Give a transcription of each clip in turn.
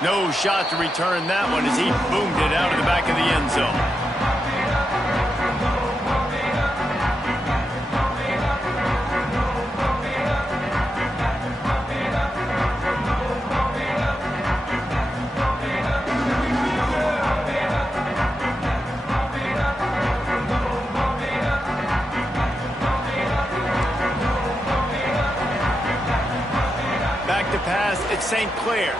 No shot to return that one as he boomed it out of the back of the end zone. Back to pass, it's St. Clair.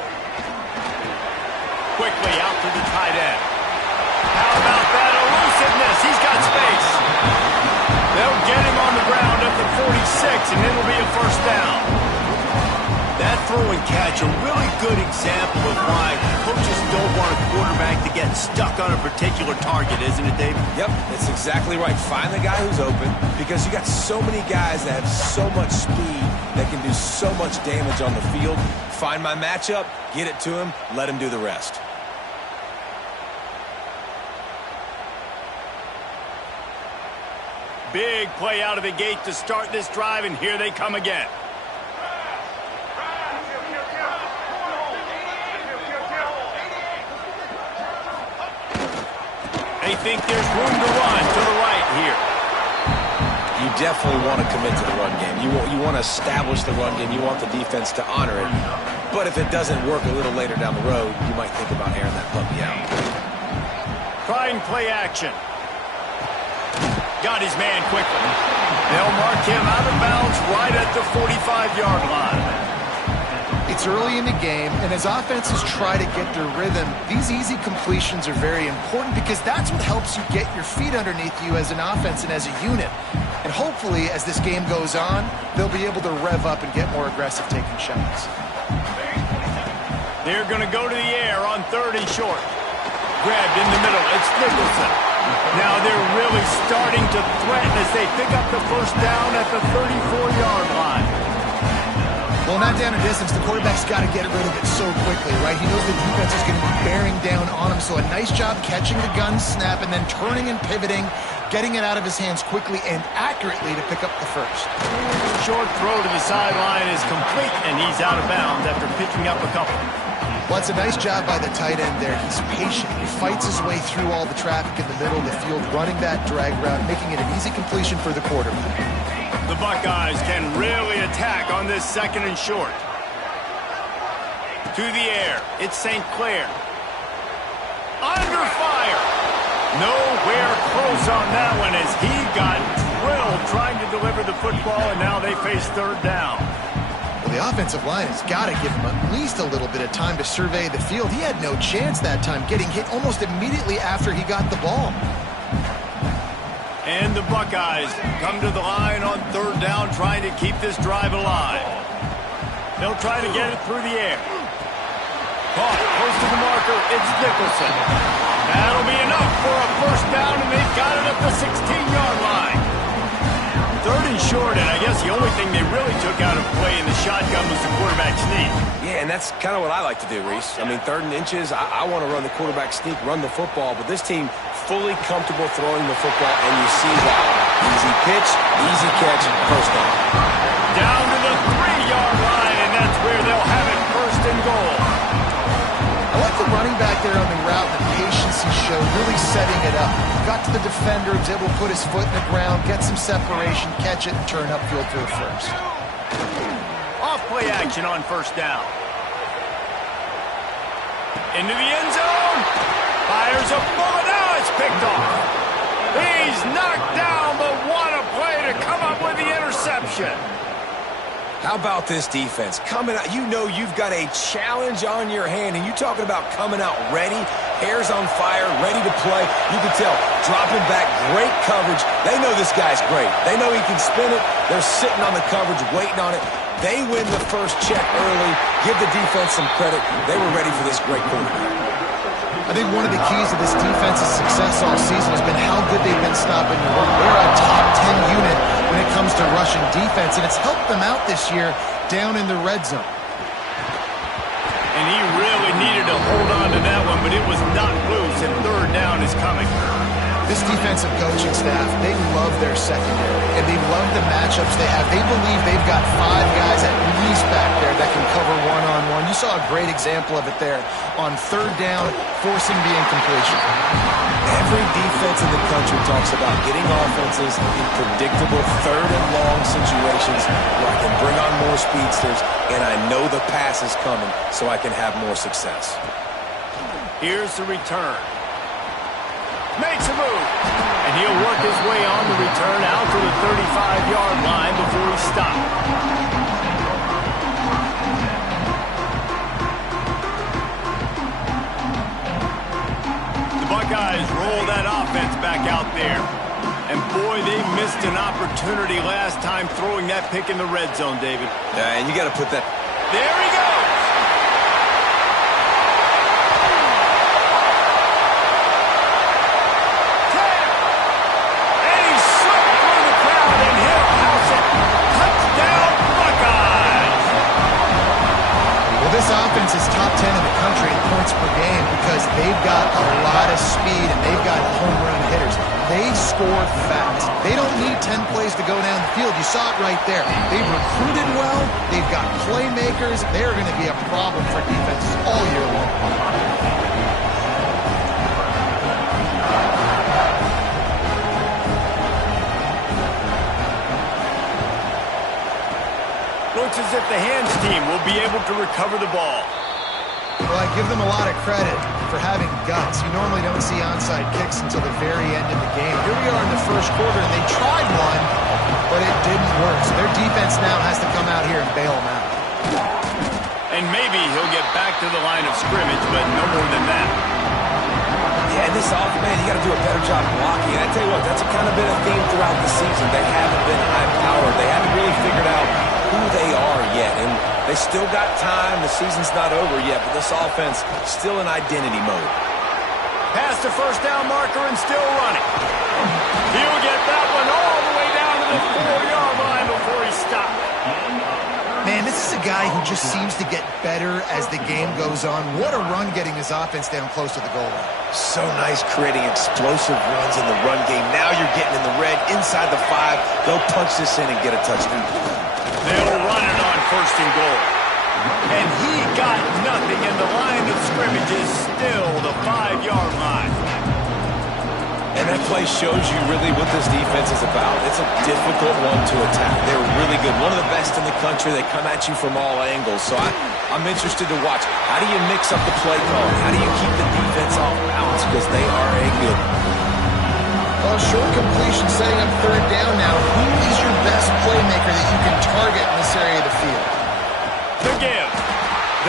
Quickly out to the tight end. How about that elusiveness? He's got space. They'll get him on the ground at the 46, and it'll be a first down. That throw and catch, a really good example of why coaches don't want a quarterback to get stuck on a particular target, isn't it, David? Yep, it's exactly right. Find the guy who's open, because you got so many guys that have so much speed that can do so much damage on the field. Find my matchup, get it to him, let him do the rest. Big play out of the gate to start this drive, and here they come again. They think there's room to run to the right here. You definitely want to commit to the run game. You want to establish the run game. You want the defense to honor it. But if it doesn't work a little later down the road, you might think about airing that puppy out. Trying play action. Got his man quickly. They'll mark him out of bounds right at the 45-yard line. It's early in the game, and as offenses try to get their rhythm, these easy completions are very important because that's what helps you get your feet underneath you as an offense and as a unit. And hopefully, as this game goes on, they'll be able to rev up and get more aggressive taking shots. They're going to go to the air on 3rd and short. Grabbed in the middle. It's Nicholson. Now they're really starting to threaten as they pick up the first down at the 34-yard line. Well, not down a distance. The quarterback's got to get rid of it so quickly, right? He knows the defense is going to be bearing down on him. So a nice job catching the gun snap and then turning and pivoting, getting it out of his hands quickly and accurately to pick up the first. Short throw to the sideline is complete, and he's out of bounds after picking up a couple. Well, it's a nice job by the tight end there. He's patient. He fights his way through all the traffic in the middle of the field, running that drag route, making it an easy completion for the quarterback. The Buckeyes can really attack on this 2nd and short. To the air. It's St. Clair. Under fire. Nowhere close on that one as he got drilled trying to deliver the football, and now they face 3rd down. Well, the offensive line has got to give him at least a little bit of time to survey the field. He had no chance that time, getting hit almost immediately after he got the ball. And the Buckeyes come to the line on 3rd down, trying to keep this drive alive. They'll try to get it through the air. Caught close to the marker. It's Nicholson. That'll be enough for a first down, and they've got it at the 16-yard line. 3rd and short, and I guess the only thing they really took out of play in the shotgun was the quarterback sneak. Yeah, and that's kind of what I like to do, Reese. I mean, 3rd and inches, I want to run the quarterback sneak, run the football, but this team fully comfortable throwing the football, and you see why. Easy pitch, easy catch, first down. Down to the 3-yard line, and that's where they'll have it, 1st and goal. I like the running back there on the route, the patience he showed, really setting it up. Got to the defender, was able to put his foot in the ground, get some separation, catch it, and turn upfield for the first. Off play action on 1st down. Into the end zone. Fires a bullet. Now it's picked off. He's knocked down, but what a play to come up with the interception. How about this defense? Coming out, you know you've got a challenge on your hand, and you're talking about coming out ready, hair's on fire, ready to play. You can tell, dropping back, great coverage. They know this guy's great. They know he can spin it. They're sitting on the coverage, waiting on it. They win the first check early. Give the defense some credit. They were ready for this great quarterback. I think one of the keys to this defense's success all season has been how good they've been stopping the run. They're a top 10 unit when it comes to rushing defense, and it's helped them out this year down in the red zone. And he really needed to hold on to that one, but it was not loose, and 3rd down is coming. This defensive coaching staff, they love their secondary, and they love the matchups they have. They believe they've got 5 guys at least back there that can cover one-on-one. You saw a great example of it there on 3rd down, forcing the incompletion. Every defense in the country talks about getting offenses in predictable 3rd and long situations where I can bring on more speedsters, and I know the pass is coming so I can have more success. Here's the return. Makes a move. And he'll work his way on the return out to the 35-yard line before he stops. The Buckeyes roll that offense back out there. And boy, they missed an opportunity last time throwing that pick in the red zone, David. Yeah, and you got to put that... There he goes. This offense is top 10 in the country in points per game because they've got a lot of speed and they've got home run hitters. They score fast. They don't need 10 plays to go down the field. You saw it right there. They've recruited well. They've got playmakers. They're going to be a problem for defenses all year long. Looks as if the hands team will be able to recover the ball. Well, I give them a lot of credit for having guts. You normally don't see onside kicks until the very end of the game. Here we are in the first quarter, and they tried one, but it didn't work. So their defense now has to come out here and bail them out. And maybe he'll get back to the line of scrimmage, but no more than that. Yeah, this offense, man, you got to do a better job blocking. And I tell you what, that's kind of been a theme throughout the season. They haven't been high-powered. They haven't really figured out who they are yet, and they still got time. The season's not over yet, but this offense still in identity mode. Past the first down marker and still running. He'll get that one all the way down to the 4-yard line before he stops. Man, this is a guy who just seems to get better as the game goes on. What a run getting his offense down close to the goal line. So nice creating explosive runs in the run game. Now you're getting in the red, inside the 5. They'll punch this in and get a touchdown. They'll run it on 1st and goal. And he got nothing, and the line of scrimmage is still the 5-yard line. And that play shows you really what this defense is about. It's a difficult one to attack. They're really good. One of the best in the country. They come at you from all angles. So I'm interested to watch. How do you mix up the play call? How do you keep the defense off balance? Because they are a good one. Well, short completion setting up 3rd down now. Who is your best playmaker that you can target in this area of the field? The give.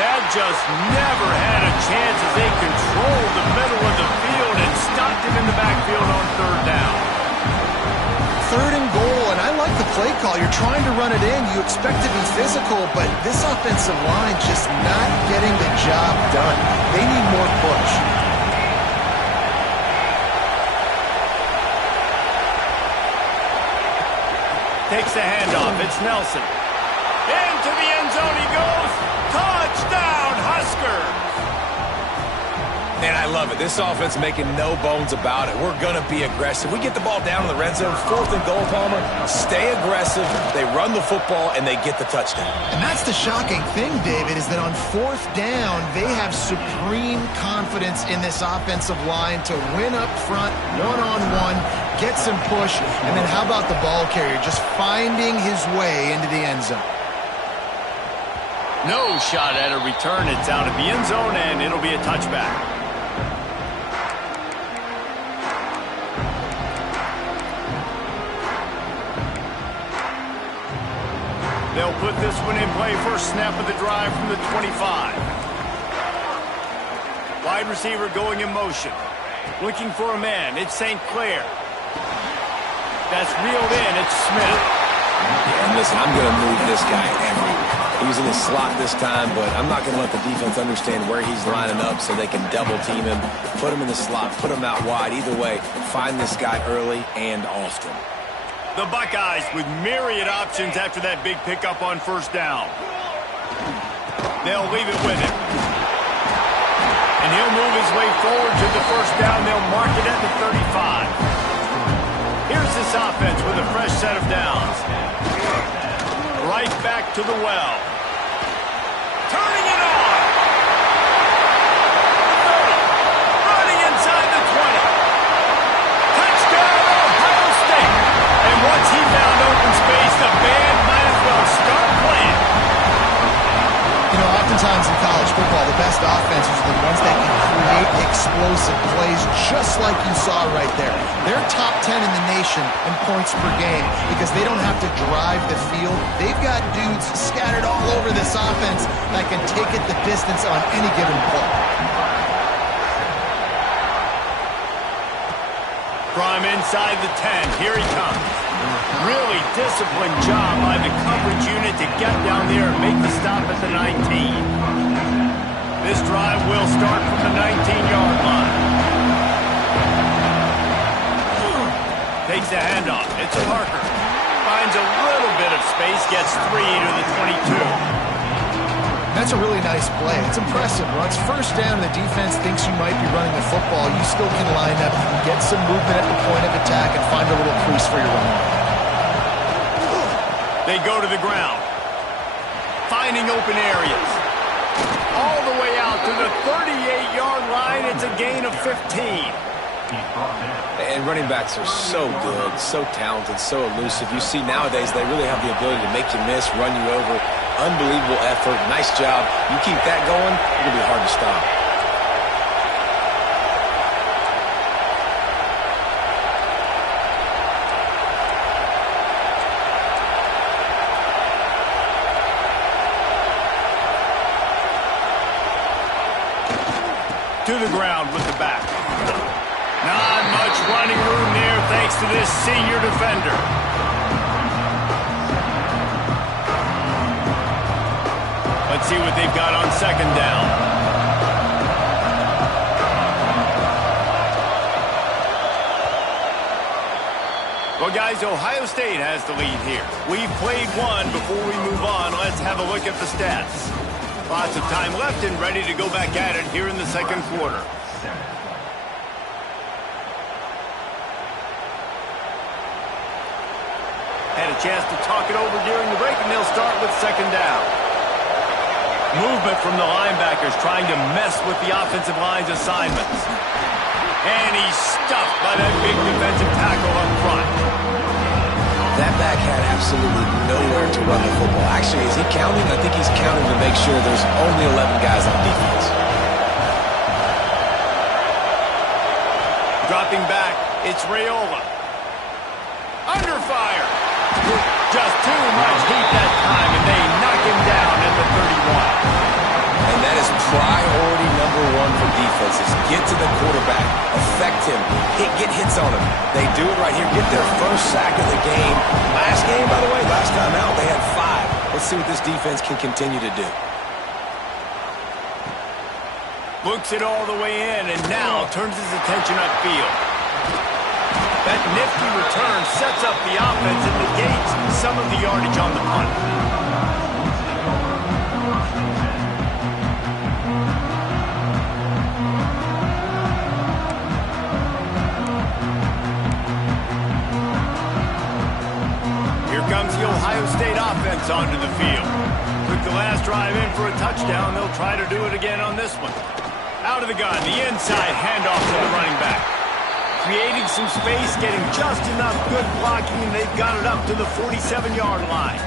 That just never had a chance as they controlled the middle of the field and stopped him in the backfield on 3rd down. 3rd and goal, and I like the play call. You're trying to run it in. You expect to be physical, but this offensive line just not getting the job done. They need more push. Takes the handoff. It's Nelson. Into the end zone he goes. Touchdown, Huskers. And I love it. This offense making no bones about it. We're going to be aggressive. We get the ball down in the red zone, 4th and goal, Palmer. Stay aggressive. They run the football, and they get the touchdown. And that's the shocking thing, David, is that on 4th down, they have supreme confidence in this offensive line to win up front, one-on-one, get some push, and then how about the ball carrier just finding his way into the end zone? No shot at a return. It's out of the end zone, and it'll be a touchback. They'll put this one in play. First snap of the drive from the 25. Wide receiver going in motion. Looking for a man. It's St. Clair. That's reeled in. It's Smith. Yeah, and listen, I'm going to move this guy everywhere. He was in the slot this time, but I'm not going to let the defense understand where he's lining up so they can double team him, put him in the slot, put him out wide. Either way, find this guy early and often. The Buckeyes with myriad options after that big pickup on 1st down. They'll leave it with him. And he'll move his way forward to the 1st down. They'll mark it at the 35. this offense with a fresh set of downs. Right back to the well. Turning it on. 30. Running inside the 20. Touchdown, Ohio State. And once he found open space, the band might as well start playing. You know, oftentimes in college football, the best offenses are the ones that can create explosive plays just like you saw right there. They're top 10 in the nation in points per game because they don't have to drive the field. They've got dudes scattered all over this offense that can take it the distance on any given play. From inside the 10, here he comes. Really disciplined job by the coverage unit to get down there and make the stop at the 19. This drive will start from the 19-yard line. Takes the handoff. It's Parker. Finds a little bit of space, gets 3 to the 22. That's a really nice play. It's impressive. Once first down and the defense thinks you might be running the football, you still can line up, get some movement at the point of attack, and find a little crease for your running back. They go to the ground, finding open areas. All the way out to the 38-yard line. It's a gain of 15. And running backs are so good, so talented, so elusive. You see nowadays they really have the ability to make you miss, run you over. Unbelievable effort. Nice job. You keep that going, it'll be hard to stop. To the ground with the back. Not much running room there thanks to this senior defender. Let's see what they've got on second down. Well, guys, Ohio State has the lead here. We've played one. Before we move on, let's have a look at the stats. Lots of time left and ready to go back at it here in the second quarter. Had a chance to talk it over during the break, and they'll start with second down. Movement from the linebackers trying to mess with the offensive line's assignments. And he's stuffed by that big defensive tackle up front. That back had absolutely nowhere to run the football. Actually, is he counting? I think he's counting to make sure there's only 11 guys on defense. Dropping back, it's Raiola. Under fire. Just too much heat that time, and they knock him down at the 31. And that is priority number one for defenses. Get to the quarterback. Affect him. Get hits on him. They do it right here. Get their first sack of the game. Last game, by the way, last time out, they had 5. Let's see what this defense can continue to do. Looks it all the way in, and now turns his attention upfield. That nifty return sets up the offense and negates some of the yardage on the punt. Here comes the Ohio State offense onto the field. Took the last drive in for a touchdown. They'll try to do it again on this one. Out of the gun, the inside handoff to the running back. Creating some space, getting just enough good blocking, and they've got it up to the 47-yard line.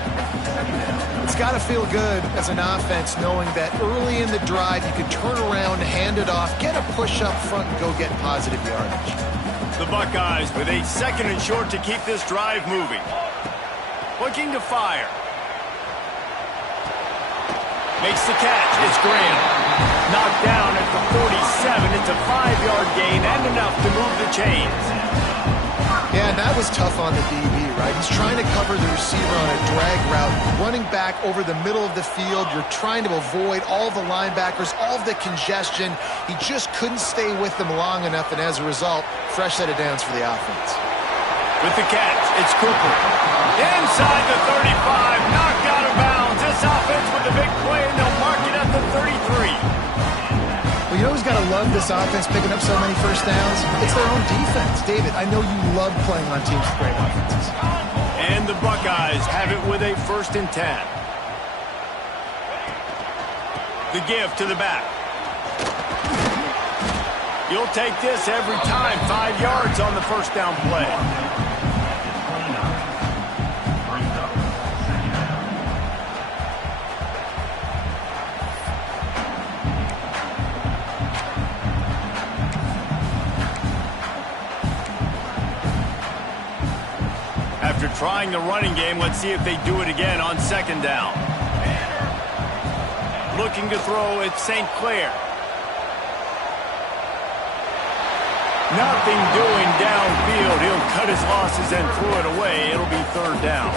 It's got to feel good as an offense knowing that early in the drive you can turn around, hand it off, get a push up front, and go get positive yardage. The Buckeyes with a second and short to keep this drive moving. Looking to fire. Makes the catch. It's Graham. Knocked down at the 47. It's a 5-yard gain and enough to move the chains. Yeah, and that was tough on the DB, right? He's trying to cover the receiver on a drag route, running back over the middle of the field. You're trying to avoid all the linebackers, all of the congestion. He just couldn't stay with them long enough, and as a result, fresh set of downs for the offense. With the catch, it's Cooper. Inside the 35, knocked out of bounds. This offense with the big play, and they'll mark it at the 33. Well, you know who's got to love this offense picking up so many first downs? It's their own defense. David, I know you love playing on teams with great offenses. And the Buckeyes have it with a 1st and 10. The give to the back. You'll take this every time. 5 yards on the first down play. After trying the running game, let's see if they do it again on 2nd down. Looking to throw, it's St. Clair. Nothing doing downfield. He'll cut his losses and throw it away. It'll be 3rd down.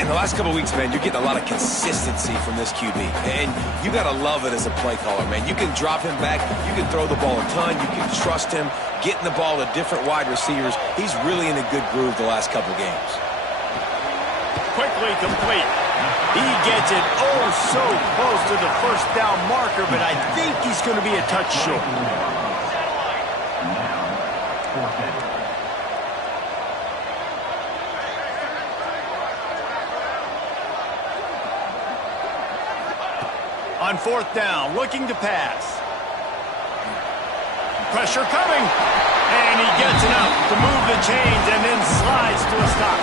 In the last couple of weeks, man, you're getting a lot of consistency from this QB. And you got to love it as a play caller, man. You can drop him back. You can throw the ball a ton. You can trust him, getting the ball to different wide receivers. He's really in a good groove the last couple games. Quickly complete. He gets it oh so close to the 1st down marker, but I think he's going to be a touch short. On 4th down, looking to pass. Pressure coming. And he gets enough to move the chains and then slides to a stop.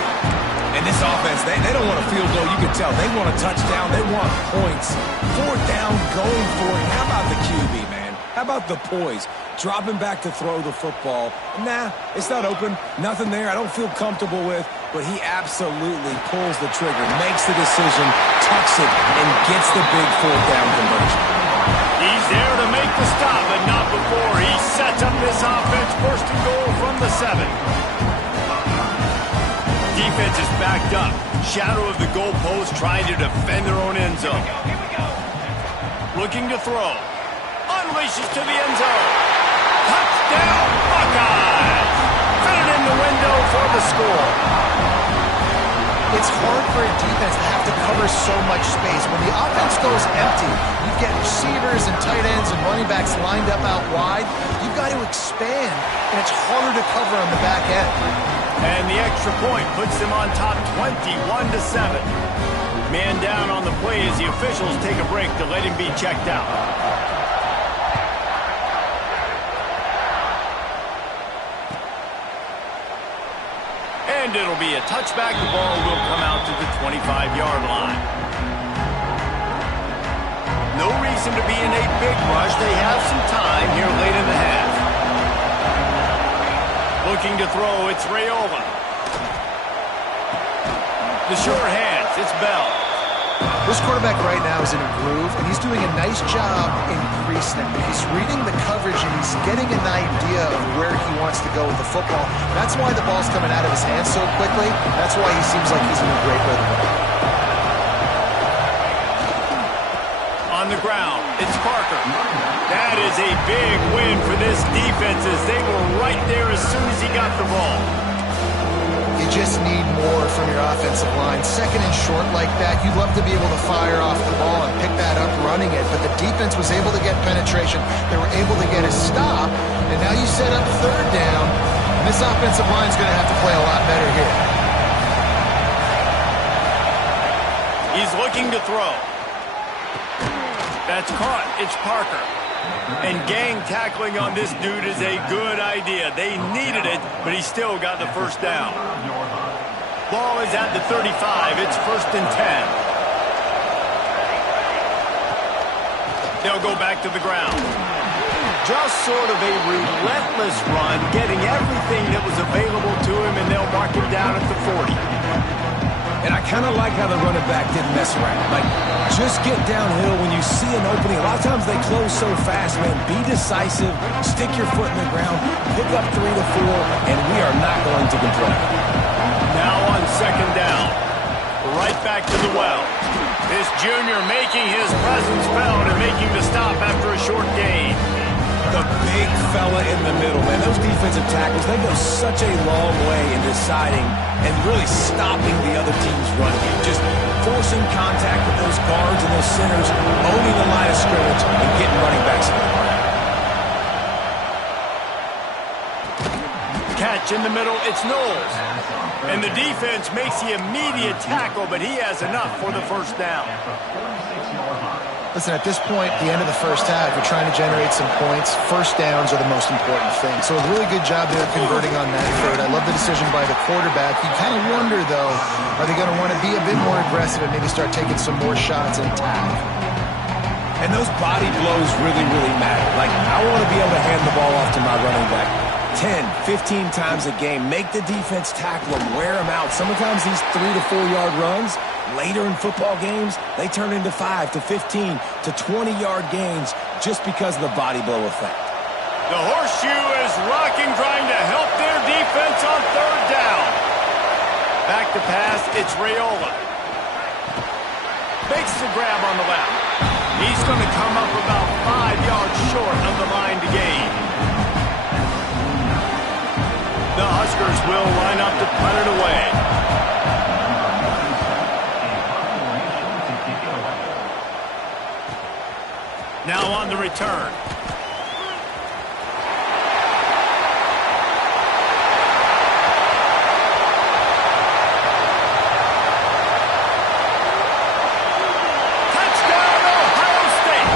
And this offense, they don't want a field goal. You can tell. They want a touchdown. They want points. 4th down, going for it. How about the QB, man? How about the poise? Dropping back to throw the football. Nah, it's not open. Nothing there I don't feel comfortable with. But he absolutely pulls the trigger, makes the decision, tucks it, and gets the big 4th down conversion. He's there to make the stop, but not before. He sets up this offense 1st and goal from the 7. Defense is backed up. Shadow of the goalpost trying to defend their own end zone. Looking to throw. Unleashes to the end zone. Touchdown, Buckeyes! Fit it in the window for the score. It's hard for a defense to have to cover so much space. When the offense goes empty, you get receivers and tight ends and running backs lined up out wide. You've got to expand, and it's harder to cover on the back end. And the extra point puts them on top 21-7. Man down on the play as the officials take a break to let him be checked out. And it'll be a touchback. The ball will come out to the 25-yard line. No reason to be in a big rush. They have some time here late in the half. Looking to throw, it's Raiola. The sure hands, it's Bell. This quarterback right now is in a groove, and he's doing a nice job in pre-snap. He's reading the coverage, and he's getting an idea of where he wants to go with the football. That's why the ball's coming out of his hands so quickly. That's why he seems like he's in a great rhythm. On the ground, it's Parker. That is a big win for this defense as they were right there as soon as he got the ball. You just need more from your offensive line. 2nd and short like that, you'd love to be able to fire off the ball and pick that up running it, but the defense was able to get penetration. They were able to get a stop, and now you set up 3rd down, and this offensive line is going to have to play a lot better here. He's looking to throw. That's caught. It's Parker. And gang tackling on this dude is a good idea. They needed it, but he still got the 1st down. Ball is at the 35. It's 1st and 10. They'll go back to the ground. Just sort of a relentless run, getting everything that was available to him, and they'll mark him down at the 40. And I kind of like how the running back didn't mess around. Like, just get downhill when you see an opening. A lot of times they close so fast, man. Be decisive, stick your foot in the ground, pick up 3 to 4, and we are not going to complain. Now on 2nd down, right back to the well. This junior making his presence felt and making the stop after a short gain. The big fella in the middle, man. Those defensive tackles, they go such a long way in deciding and really stopping the other team's run game. Just forcing contact with those guards and those centers, owning the line of scrimmage, and getting running backs in the ground. stretch in the middle. It's Knowles. And the defense makes the immediate tackle, but he has enough for the first down. Listen, at this point, the end of the first half, you're trying to generate some points. First downs are the most important thing. So a really good job there converting on that third. I love the decision by the quarterback. You kind of wonder, though, are they going to want to be a bit more aggressive and maybe start taking some more shots and attack? And those body blows really, really matter. Like, I want to be able to hand the ball off to my running back 10, 15 times a game. Make the defense tackle them, wear them out. Sometimes these 3 to 4 yard runs, later in football games, they turn into 5 to 15 to 20-yard gains just because of the body blow effect. The horseshoe is rocking, trying to help their defense on third down. Back to pass, it's Raiola. Makes the grab on the left. He's going to come up about 5 yards short of the line to gain. The Huskers will line up to punt it away. Now on the return. Touchdown, Ohio State.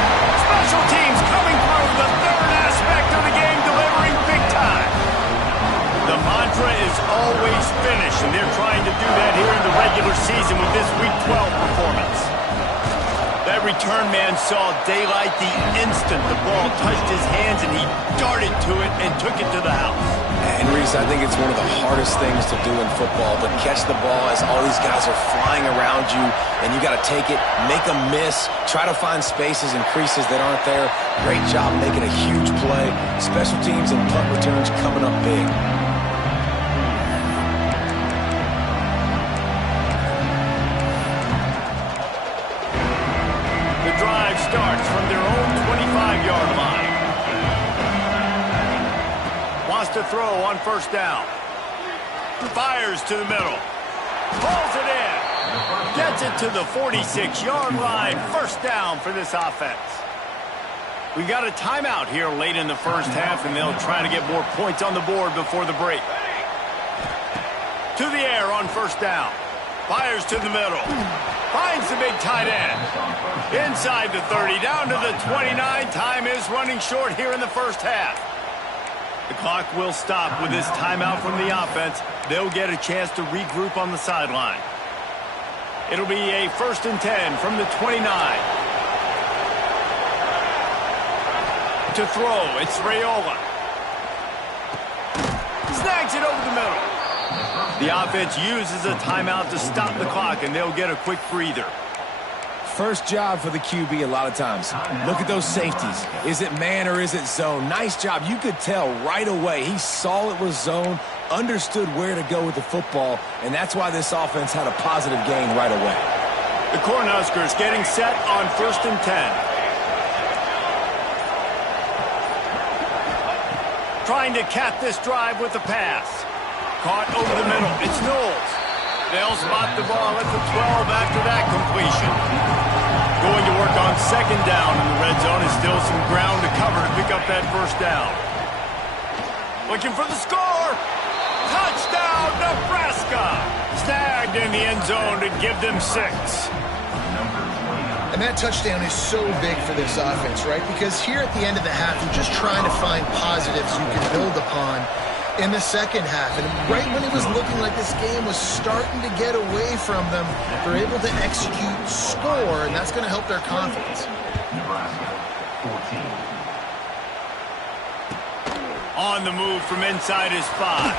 Special teams coming through, the third aspect of the game, delivering big time. The mantra is always finish, and they're trying to do that here in the regular season with this Week 12 performance. That return man saw daylight the instant the ball touched his hands, and he darted to it and took it to the house. And Reese, I think it's one of the hardest things to do in football, but catch the ball as all these guys are flying around you, and you got to take it, make a miss, try to find spaces and creases that aren't there. Great job making a huge play. Special teams and punt returns coming up big. Starts from their own 25-yard line. Wants to throw on first down. Fires to the middle. Pulls it in. Gets it to the 46-yard line. First down for this offense. We got a timeout here late in the first half, and they'll try to get more points on the board before the break. To the air on first down. Fires to the middle. Finds the big tight end. Inside the 30, down to the 29. Time is running short here in the first half. The clock will stop with this timeout from the offense. They'll get a chance to regroup on the sideline. It'll be a 1st and 10 from the 29. To throw, it's Raiola. Snags it over the middle. The offense uses a timeout to stop the clock, and they'll get a quick breather. First job for the QB a lot of times. Look at those safeties. Is it man or is it zone? Nice job. You could tell right away. He saw it was zone, understood where to go with the football, and that's why this offense had a positive gain right away. The Cornhuskers getting set on 1st and 10. Trying to cap this drive with the pass. Caught over the middle. It's Knowles. They'll spot the ball at the 12 after that completion. Going to work on 2nd down in the red zone. Is still some ground to cover to pick up that first down. Looking for the score. Touchdown, Nebraska. Snagged in the end zone to give them 6. And that touchdown is so big for this offense, right? Because here at the end of the half, you're just trying to find positives you can build upon in the second half. And right when it was looking like this game was starting to get away from them, they're able to execute, score, and that's going to help their confidence. On the move from inside his 5.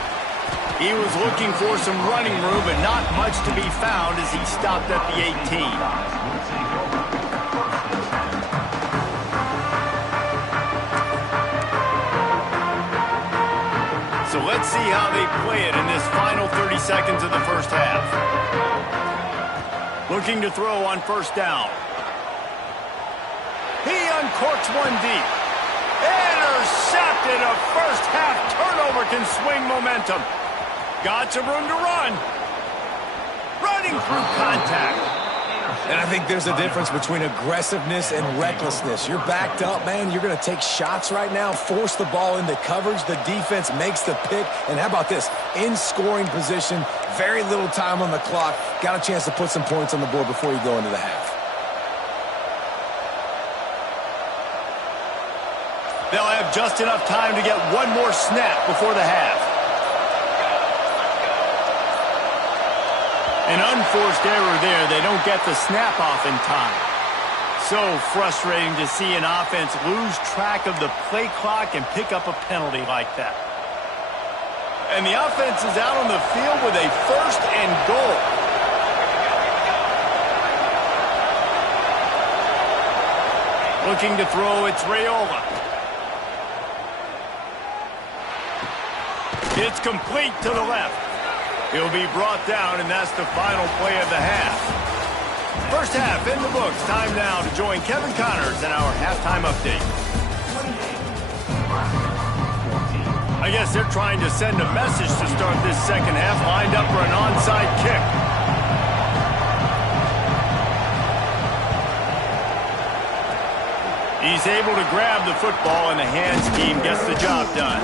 He was looking for some running room, but not much to be found as he stopped at the 18. So let's see how they play it in this final 30 seconds of the first half. Looking to throw on first down. He uncorks one deep. Intercepted. A first half turnover can swing momentum. Got some room to run. Running through contact. And I think there's a difference between aggressiveness and recklessness. You're backed up, man. You're going to take shots right now, force the ball into coverage. The defense makes the pick. And how about this? In scoring position, very little time on the clock. Got a chance to put some points on the board before you go into the half. They'll have just enough time to get one more snap before the half. An unforced error there. They don't get the snap off in time. So frustrating to see an offense lose track of the play clock and pick up a penalty like that. And the offense is out on the field with a 1st and goal. Looking to throw, it's Raiola. It's complete to the left. He'll be brought down, and that's the final play of the half. First half in the books. Time now to join Kevin Connors in our halftime update. I guess they're trying to send a message to start this second half, lined up for an onside kick. He's able to grab the football, and the hands team gets the job done.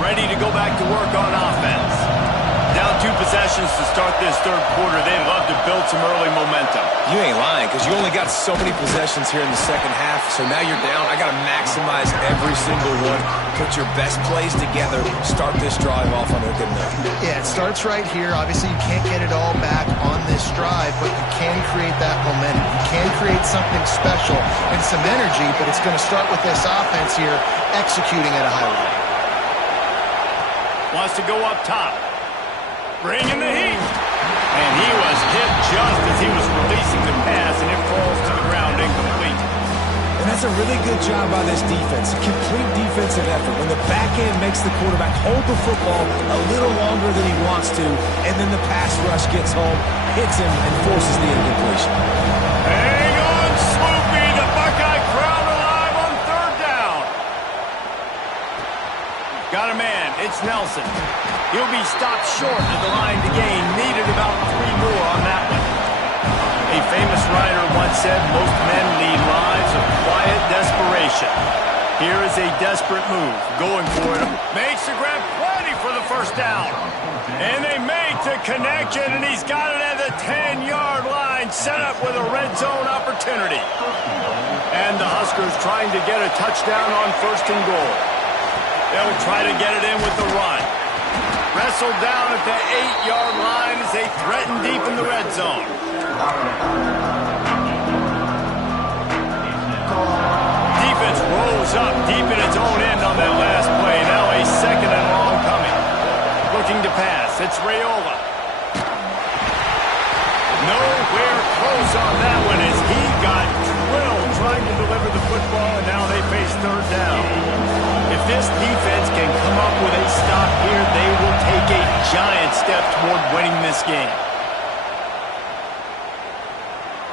Ready to go back to work on offense. Down 2 possessions to start this third quarter. They'd love to build some early momentum. You ain't lying, because you only got so many possessions here in the second half, so now you're down. I got to maximize every single one. Put your best plays together. Start this drive off on a good note. Yeah, it starts right here. Obviously, you can't get it all back on this drive, but you can create that momentum. You can create something special and some energy, but it's going to start with this offense here executing at a high level. Wants to go up top. Bringing the heat. And he was hit just as he was releasing the pass, and it falls to the ground incomplete. And that's a really good job by this defense. Complete defensive effort. When the back end makes the quarterback hold the football a little longer than he wants to, and then the pass rush gets home, hits him, and forces the incompletion. Hang on, Sloopy. The Buckeye crowd alive on 3rd down. Got a man. It's Nelson. He'll be stopped short of the line to gain. Needed about 3 more on that one. A famous writer once said, most men lead lives of quiet desperation. Here is a desperate move. Going for it. Makes the grab, plenty for the 1st down. And they make the connection, and he's got it at the 10-yard line. Set up with a red zone opportunity. And the Huskers trying to get a touchdown on 1st and goal. They'll try to get it in with the run. Wrestled down at the 8-yard line as they threaten deep in the red zone. Defense rolls up deep in its own end on that last play. Now a 2nd and long coming. Looking to pass. It's Raiola. Nowhere close on that one as he got drilled trying to deliver the football, and now they face 3rd down. If this defense can come up with a stop here, they will take a giant step toward winning this game.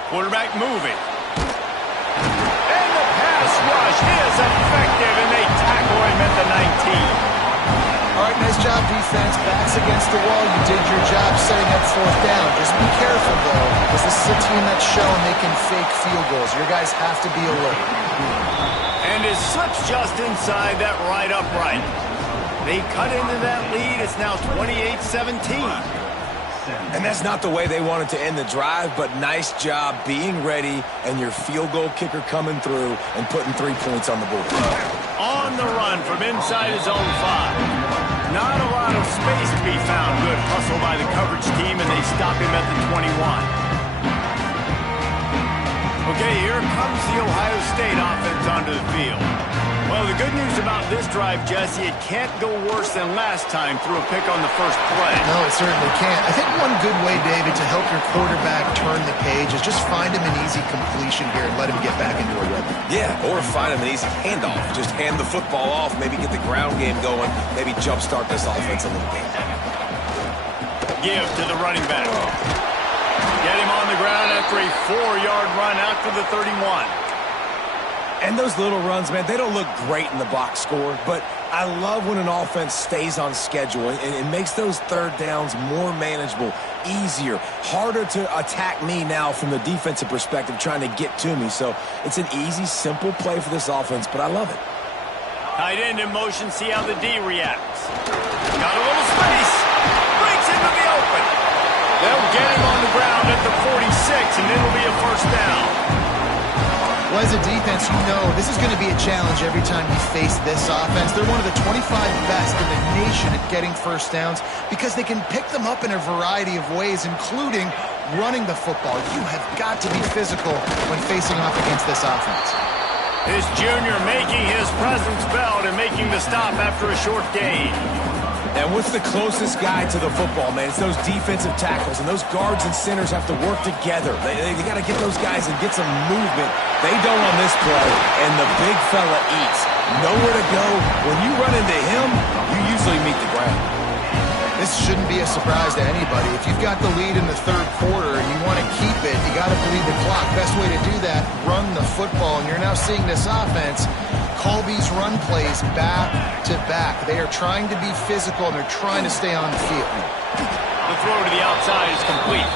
Quarterback moving. And the pass rush is effective, and they tackle him at the 19. All right, nice job, defense. Backs against the wall. You did your job setting up 4th down. Just be careful, though, because this is a team that's shown they can fake field goals. Your guys have to be alert. And it slips just inside that right upright. They cut into that lead. It's now 28-17. And that's not the way they wanted to end the drive, but nice job being ready and your field goal kicker coming through and putting 3 points on the board. On the run from inside his own 5. Not a lot of space to be found. Good hustle by the coverage team, and they stop him at the 21. Okay, here comes the Ohio State offense onto the field. Well, the good news about this drive, Jesse, it can't go worse than last time through a pick on the first play. No, it certainly can't. I think one good way, David, to help your quarterback turn the page is just find him an easy completion here and let him get back into a rhythm. Yeah, or find him an easy handoff. Just hand the football off, maybe get the ground game going, maybe jumpstart this offense a little bit. Give to the running back. Get him on the ground after a 4-yard run out to the 31. And those little runs, man, they don't look great in the box score, but I love when an offense stays on schedule and it makes those third downs more manageable, easier, harder to attack me now from the defensive perspective trying to get to me. So it's an easy, simple play for this offense, but I love it. Tight end in motion, see how the D reacts. Got a little space. Breaks into the open. They'll get him on the ground at the 46, and it'll be a first down. Well, as a defense, you know this is going to be a challenge every time you face this offense. They're one of the 25 best in the nation at getting first downs because they can pick them up in a variety of ways, including running the football. You have got to be physical when facing off against this offense. This junior making his presence felt and making the stop after a short gain. And what's the closest guy to the football, man? It's those defensive tackles, and those guards and centers have to work together. They got to get those guys and get some movement. They don't on this play, and the big fella eats. Nowhere to go. When you run into him, you usually meet the ground. This shouldn't be a surprise to anybody. If you've got the lead in the third quarter and you want to keep it, you got to bleed the clock. Best way to do that, run the football. And you're now seeing this offense call these run plays back to back. They are trying to be physical, and they're trying to stay on the field. The throw to the outside is complete.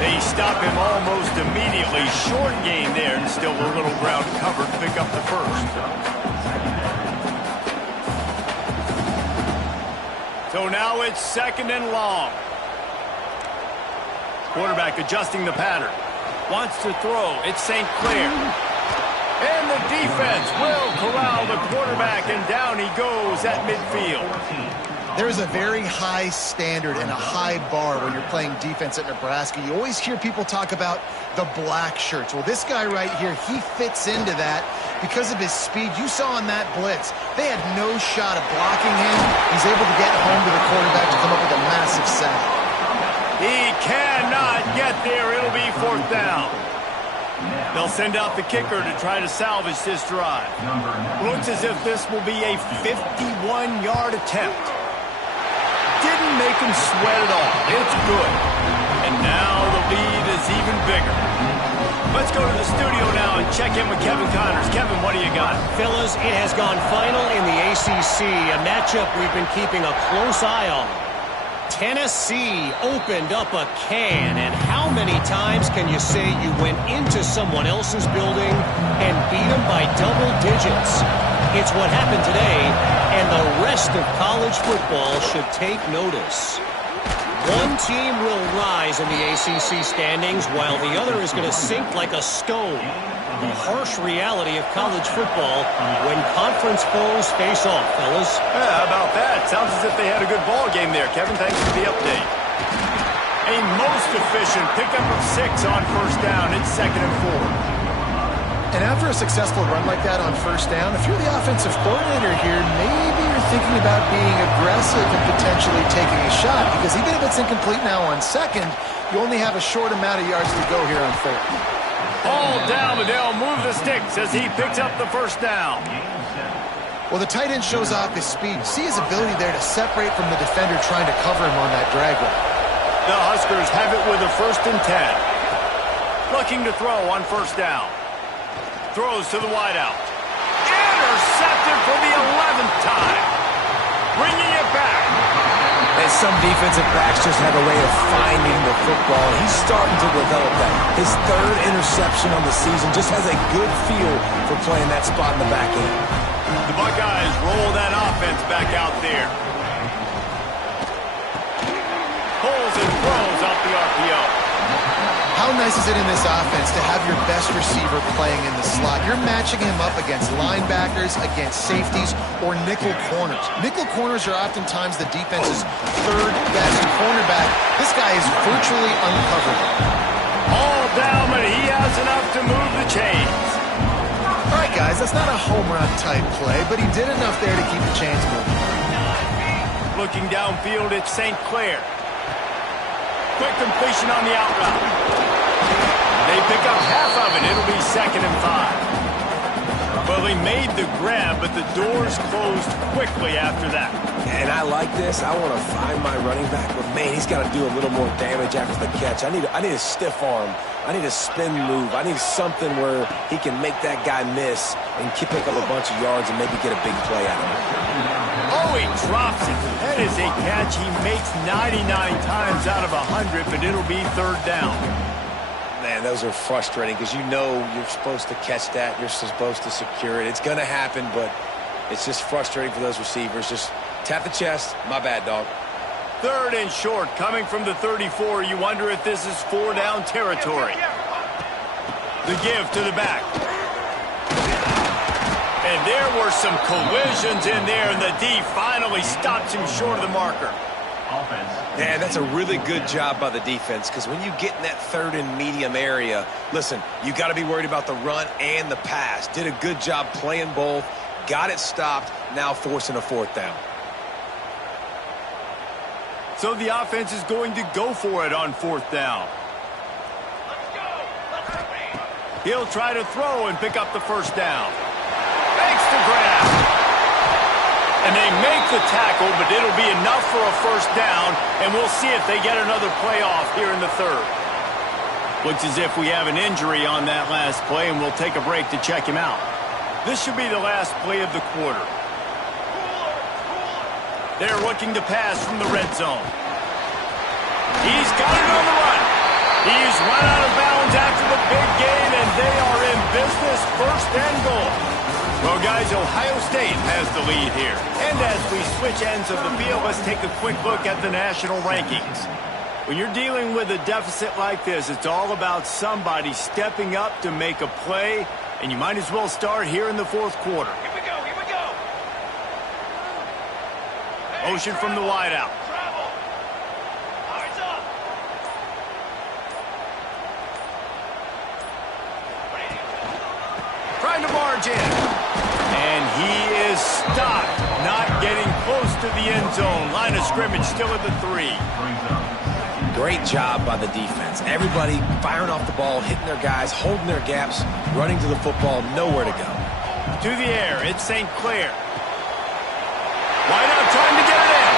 They stop him almost immediately. Short gain there, and still a little ground covered to pick up the first. So now it's second and long. Quarterback adjusting the pattern. Wants to throw. It's St. Clair. And the defense will corral the quarterback, and down he goes at midfield. There's a very high standard and a high bar when you're playing defense at Nebraska. You always hear people talk about the black shirts. Well, this guy right here, he fits into that because of his speed. You saw on that blitz, they had no shot of blocking him. He's able to get home to the quarterback to come up with a massive sack. He cannot get there. It'll be fourth down. They'll send out the kicker to try to salvage this drive. Looks as if this will be a 51-yard attempt. Didn't make him sweat at all. It's good. And now the lead is even bigger. Let's go to the studio now and check in with Kevin Connors. Kevin, what do you got? Fellas, it has gone final in the ACC, a matchup we've been keeping a close eye on. Tennessee opened up a can, and how many times can you say you went into someone else's building and beat them by double digits? It's what happened today, and the rest of college football should take notice. One team will rise in the ACC standings while the other is going to sink like a stone. The harsh reality of college football when conference foes face off, fellas. Yeah, how about that? Sounds as if they had a good ball game there. Kevin, thanks for the update. A most efficient pickup of 6 on first down. It's second and 4. And after a successful run like that on first down, if you're the offensive coordinator here, maybe you're thinking about being aggressive and potentially taking a shot, because even if it's incomplete now on second, you only have a short amount of yards to go here on third. Ball down, but they'll move the sticks as he picks up the first down. Well, the tight end shows off his speed. See his ability there to separate from the defender trying to cover him on that drag route. The Huskers have it with a first and 10. Looking to throw on first down. Throws to the wideout. Intercepted for the 11th time. Bringing it back. And some defensive backs just have a way of finding the football. He's starting to develop that. His third interception on the season, just has a good feel for playing that spot in the back end. The Buckeyes roll that offense back out there. Pulls and throws off the RPO. How nice is it in this offense to have your best receiver playing in the slot? You're matching him up against linebackers, against safeties, or nickel corners. Nickel corners are oftentimes the defense's third best cornerback. This guy is virtually uncoverable. All down, but he has enough to move the chains. All right, guys, that's not a home run type play, but he did enough there to keep the chains moving. Looking downfield, it's St. Clair. Quick completion on the out route. They pick up half of it. It'll be second and 5. Well, he made the grab, but the doors closed quickly after that. And I like this. I want to find my running back, but man, he's got to do a little more damage after the catch. I need a stiff arm. I need a spin move. I need something where he can make that guy miss and pick up a bunch of yards and maybe get a big play out of it. Oh, he drops it. That is a catch he makes 99 times out of 100, but it'll be third down. Man, those are frustrating because you know you're supposed to catch that. You're supposed to secure it. It's going to happen, but it's just frustrating for those receivers. Just tap the chest. My bad, dog. Third and short, coming from the 34. You wonder if this is 4-down territory. The give to the back. And there were some collisions in there, and the D finally stops him short of the marker. Man, that's a really good job by the defense because when you get in that third and medium area, listen, you got to be worried about the run and the pass. Did a good job playing both, got it stopped, now forcing a fourth down. So the offense is going to go for it on fourth down. He'll try to throw and pick up the first down. Makes the grab. And they make the tackle, but it'll be enough for a first down, and we'll see if they get another play off here in the third. Looks as if we have an injury on that last play, and we'll take a break to check him out. This should be the last play of the quarter. They're looking to pass from the red zone. He's got it on the run. He's run out of bounds after the big gain, and they are in business, first and goal. Well, guys, Ohio State has the lead here. And as we switch ends of the field, let's take a quick look at the national rankings. When you're dealing with a deficit like this, it's all about somebody stepping up to make a play, and you might as well start here in the fourth quarter. Here we go, here we go. Motion from the wideout. Travel. Eyes up. Trying to barge in. And he is stopped, not getting close to the end zone. Line of scrimmage still at the 3. Great job by the defense. Everybody firing off the ball, hitting their guys, holding their gaps, running to the football, nowhere to go. To the air, it's St. Clair. Wide out, trying to get it in.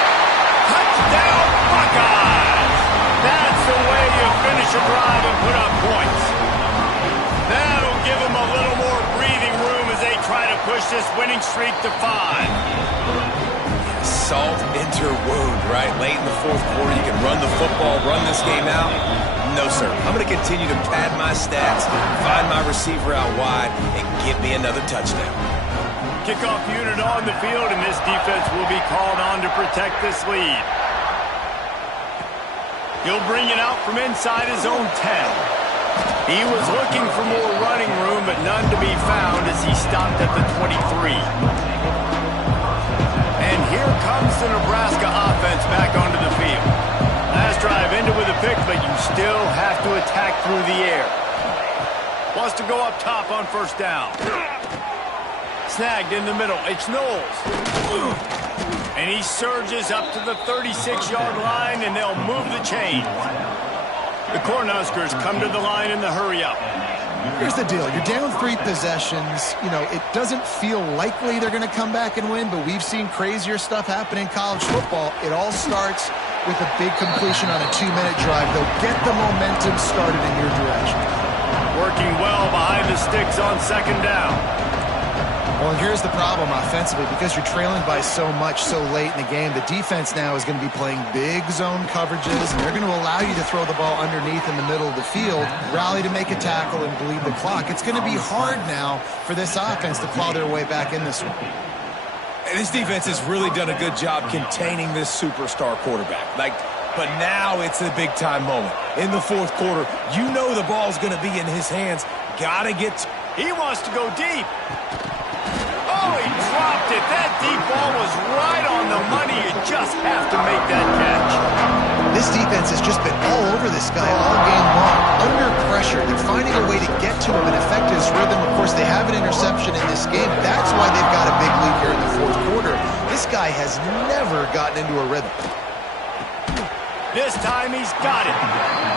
Touchdown, Buckeyes! That's the way you finish a drive and put up points. That'll give them a little more breathing room as they try to push this winning streak to 5. Salt into wound, right? Late in the fourth quarter, you can run the football, run this game out. No, sir. I'm going to continue to pad my stats, find my receiver out wide, and give me another touchdown. Kickoff unit on the field, and this defense will be called on to protect this lead. He'll bring it out from inside his own 10. He was looking for more running room, but none to be found as he stopped at the 23. And here comes the Nebraska offense back onto the field. Last drive ended with a pick, but you still have to attack through the air. Wants to go up top on first down. Snagged in the middle. It's Knowles. And he surges up to the 36-yard line, and they'll move the chains. The Cornhuskers come to the line in the hurry-up. Here's the deal. You're down 3 possessions. You know, it doesn't feel likely they're going to come back and win, but we've seen crazier stuff happen in college football. It all starts with a big completion on a 2-minute drive. They'll get the momentum started in your direction. Working well behind the sticks on second down. Well, here's the problem offensively. Because you're trailing by so much so late in the game, the defense now is going to be playing big zone coverages, and they're going to allow you to throw the ball underneath in the middle of the field, rally to make a tackle, and bleed the clock. It's going to be hard now for this offense to claw their way back in this one. And this defense has really done a good job containing this superstar quarterback. But now it's a big-time moment. In the fourth quarter, you know the ball's going to be in his hands. Got to get... He wants to go deep. Oh, he dropped it. That deep ball was right on the money. You just have to make that catch. This defense has just been all over this guy all game long. Under pressure, they're finding a way to get to him and affect his rhythm. Of course, they have an interception in this game. That's why they've got a big lead here in the fourth quarter. This guy has never gotten into a rhythm. This time he's got it.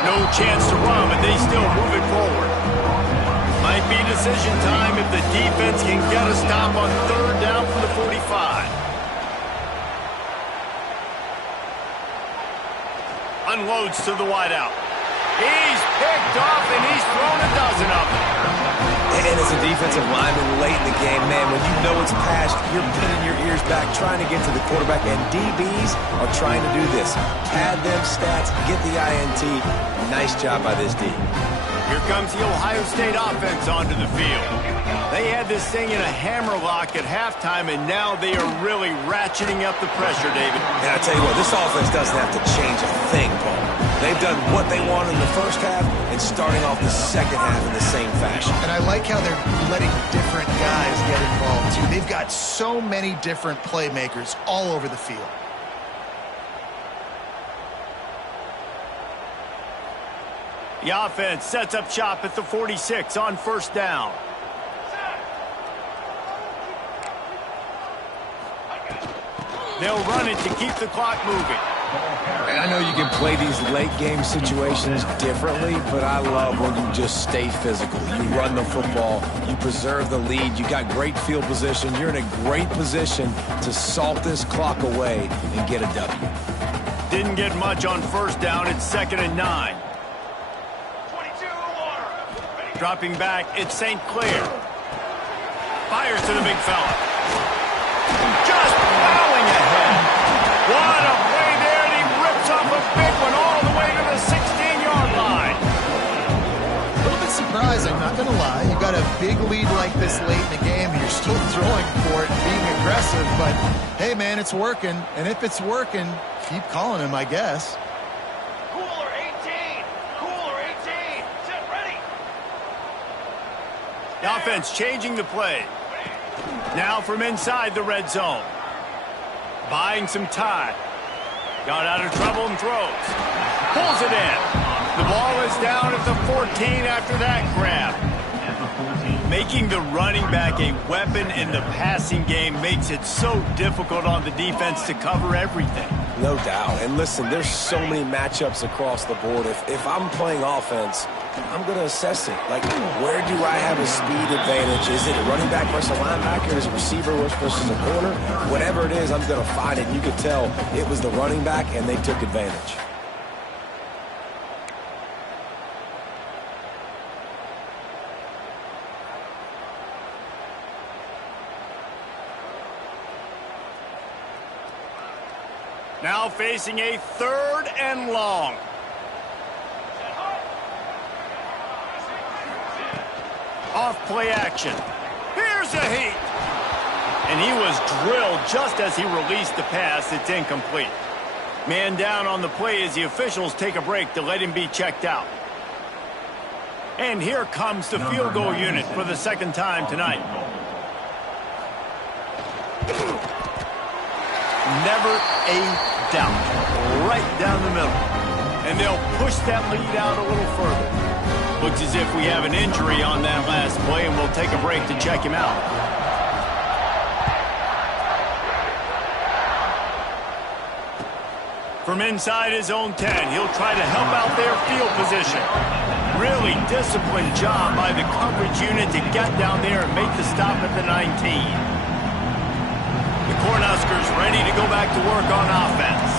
No chance to run, but they still move it forward. Might be decision time if the defense can get a stop on third down from the 45. Unloads to the wideout. He's picked off, and he's thrown a dozen of them. And as a defensive lineman late in the game, man, when you know it's passed, you're pinning your ears back, trying to get to the quarterback, and DBs are trying to do this. Pad them stats, get the INT. Nice job by this D. Here comes the Ohio State offense onto the field. They had this thing in a hammerlock at halftime, and now they are really ratcheting up the pressure, David. And I tell you what, this offense doesn't have to change a thing, Paul. They've done what they wanted in the first half and starting off the second half in the same fashion. And I like how they're letting different guys get involved, too. They've got so many different playmakers all over the field. The offense sets up shop at the 46 on first down. They'll run it to keep the clock moving. And I know you can play these late-game situations differently, but I love when you just stay physical. You run the football, you preserve the lead, you got great field position, you're in a great position to salt this clock away and get a W. Didn't get much on first down. It's 2nd and 9. 22 water. Dropping back, it's St. Clair. Fires to the big fella. Just plowing ahead. What a play there, and he rips off a big one all the way to the 16-yard line. A little bit surprising, not going to lie. You got a big lead like this late in the game. You're still throwing for it and being aggressive, but hey, man, it's working. And if it's working, keep calling him, I guess. Cooler 18. Cooler 18. Set ready. The offense changing the play. Now from inside the red zone. Buying some time. Got out of trouble and throws. Pulls it in. The ball is down at the 14 after that grab. Making the running back a weapon in the passing game makes it so difficult on the defense to cover everything. No doubt. And listen, there's so many matchups across the board. If I'm playing offense, I'm going to assess it. Like, where do I have a speed advantage? Is it a running back versus a linebacker? Is it a receiver versus a corner? Whatever it is, I'm going to find it. You could tell it was the running back, and they took advantage. Now facing a 3rd and long. Off play action. Here's a heat. And he was drilled just as he released the pass. It's incomplete. Man down on the play as the officials take a break to let him be checked out. And here comes the field goal unit for the 2nd time tonight. Never a doubt. Right down the middle. And they'll push that lead out a little further. Looks as if we have an injury on that last play, and we'll take a break to check him out. From inside his own 10, he'll try to help out their field position. Really disciplined job by the coverage unit to get down there and make the stop at the 19. The Cornhuskers ready to go back to work on offense.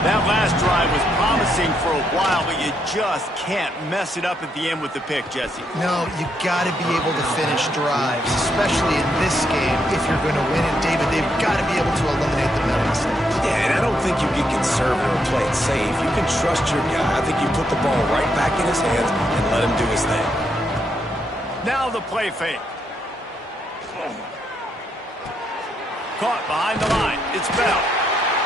That last drive was promising for a while, but you just can't mess it up at the end with the pick, Jesse. No, you got to be able to finish drives, especially in this game if you're going to win. And, David, they've got to be able to eliminate the middle mistakes. Yeah, and I don't think you get conservative or play it safe. You can trust your guy. I think you put the ball right back in his hands and let him do his thing. Now the play fake. Caught behind the line. It's Bell.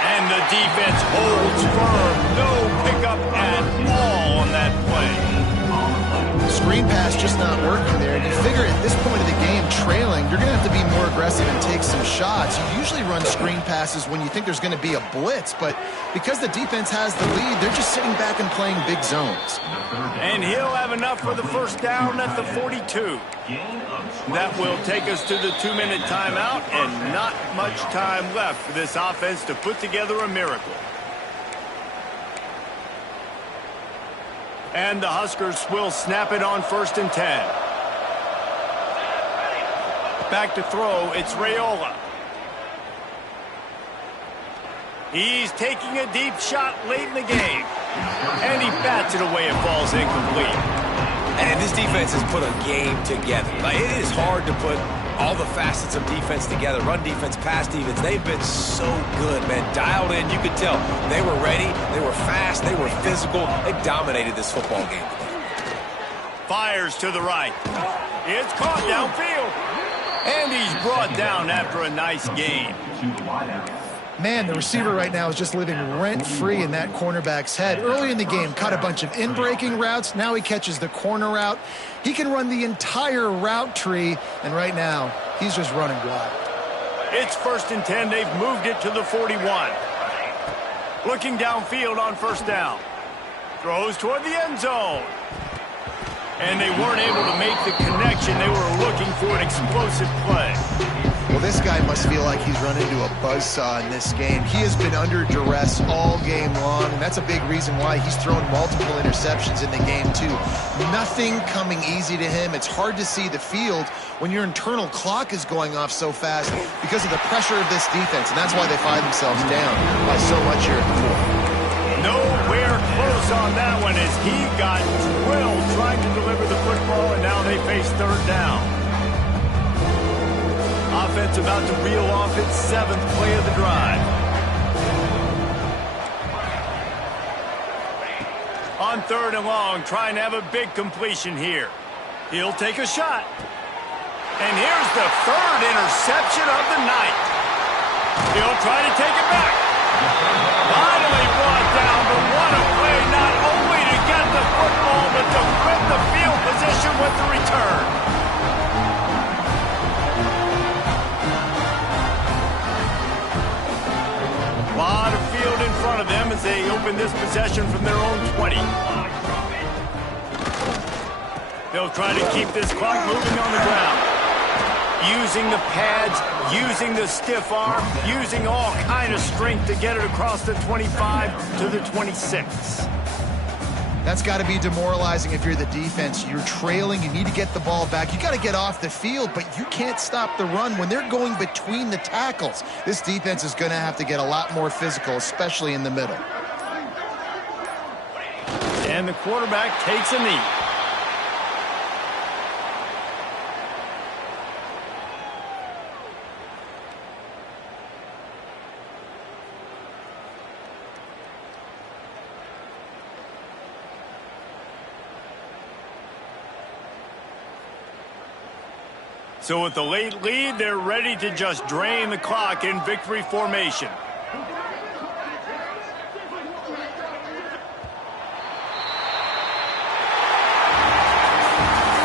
And the defense holds firm. No pickup at all on that play. Screen pass just not working there. And you figure at this point of the game, trailing, you're going to have to be more aggressive and take some shots. You usually run screen passes when you think there's going to be a blitz. But because the defense has the lead, they're just sitting back and playing big zones. And he'll have enough for the first down at the 42. That will take us to the 2-minute timeout, and not much time left for this offense to put together a miracle. And the Huskers will snap it on 1st and 10. Back to throw, it's Raiola. He's taking a deep shot late in the game. And he bats it away. It falls incomplete. And this defense has put a game together. Like, it is hard to put all the facets of defense together. Run defense, pass defense. They've been so good, man. Dialed in. You could tell they were ready. They were fast. They were physical. They dominated this football game today. Fires to the right. It's caught downfield. And he's brought down after a nice gain. Man, the receiver right now is just living rent-free in that cornerback's head. Early in the game, caught a bunch of in-breaking routes. Now he catches the corner route. He can run the entire route tree, and right now, he's just running wild. It's 1st and 10. They've moved it to the 41. Looking downfield on 1st down. Throws toward the end zone. And they weren't able to make the connection. They were looking for an explosive play. Well, this guy must feel like he's run into a buzzsaw in this game. He has been under duress all game long, and that's a big reason why he's thrown multiple interceptions in the game, too. Nothing coming easy to him. It's hard to see the field when your internal clock is going off so fast because of the pressure of this defense, and that's why they find themselves down by so much here at the fourth. Nowhere close on that one as he got drilled trying to deliver the football, and now they face 3rd down. Offense about to reel off its 7th play of the drive. On 3rd and long, trying to have a big completion here. He'll take a shot. And here's the 3rd interception of the night. He'll try to take it back. Finally brought down, but what a play, not only to get the football, but to win the field position with the return. A lot of field in front of them as they open this possession from their own 20. They'll try to keep this clock moving on the ground. Using the pads, using the stiff arm, using all kind of strength to get it across the 25 to the 26. That's got to be demoralizing if you're the defense. You're trailing. You need to get the ball back. You got to get off the field, but you can't stop the run when they're going between the tackles. This defense is going to have to get a lot more physical, especially in the middle. And the quarterback takes a knee. So with the late lead, they're ready to just drain the clock in victory formation.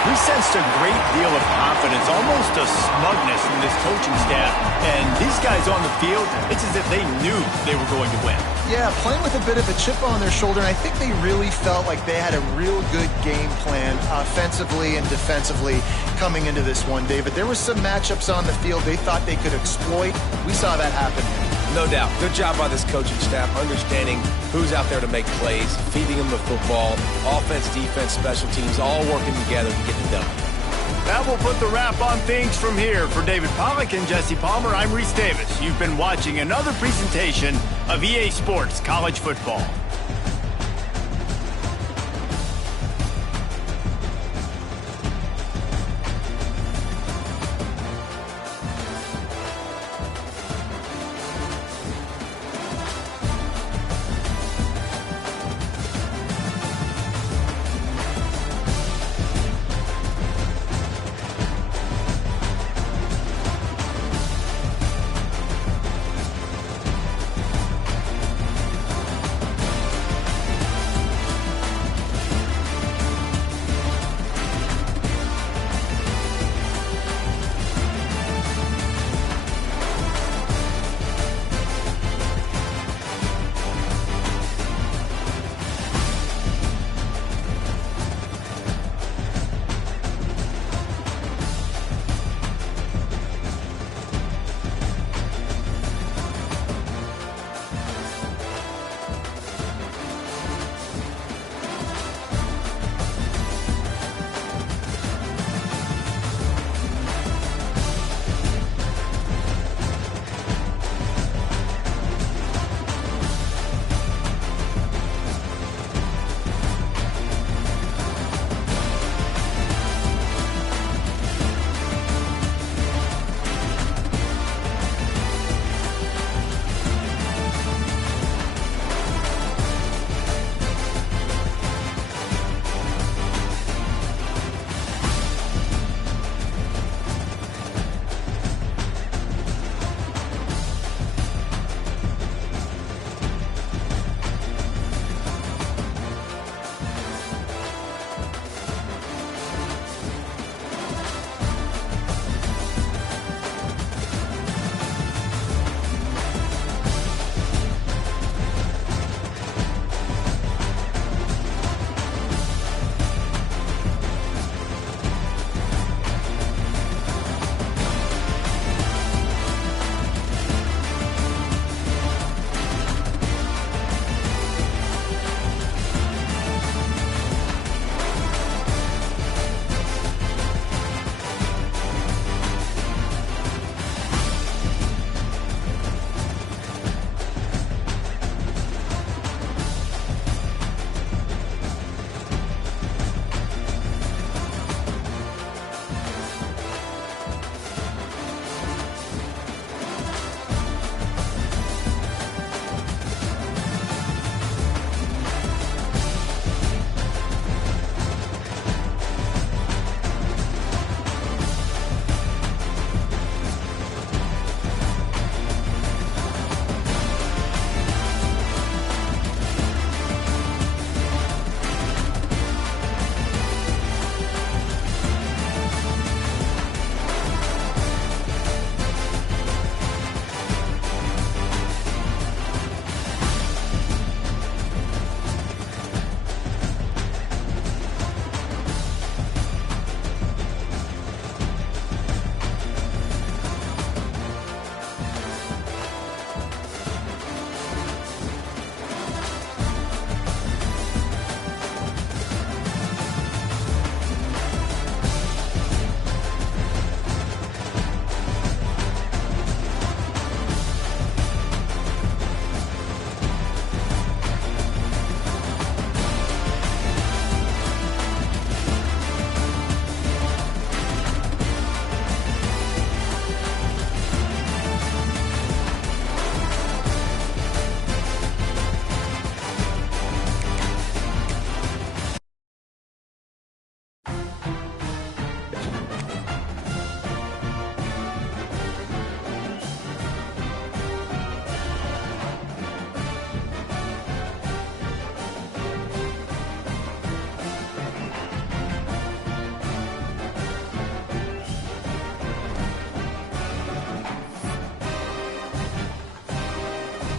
We sensed a great deal of confidence, almost a smugness from this coaching staff. And these guys on the field, it's as if they knew they were going to win. Yeah, playing with a bit of a chip on their shoulder, and I think they really felt like they had a real good game plan offensively and defensively coming into this one, David. There were some matchups on the field they thought they could exploit. We saw that happen. No doubt. Good job by this coaching staff, understanding who's out there to make plays, feeding them the football, offense, defense, special teams, all working together to get it done. That will put the wrap on things from here. For David Pollack and Jesse Palmer, I'm Reese Davis. You've been watching another presentation of EA Sports College Football.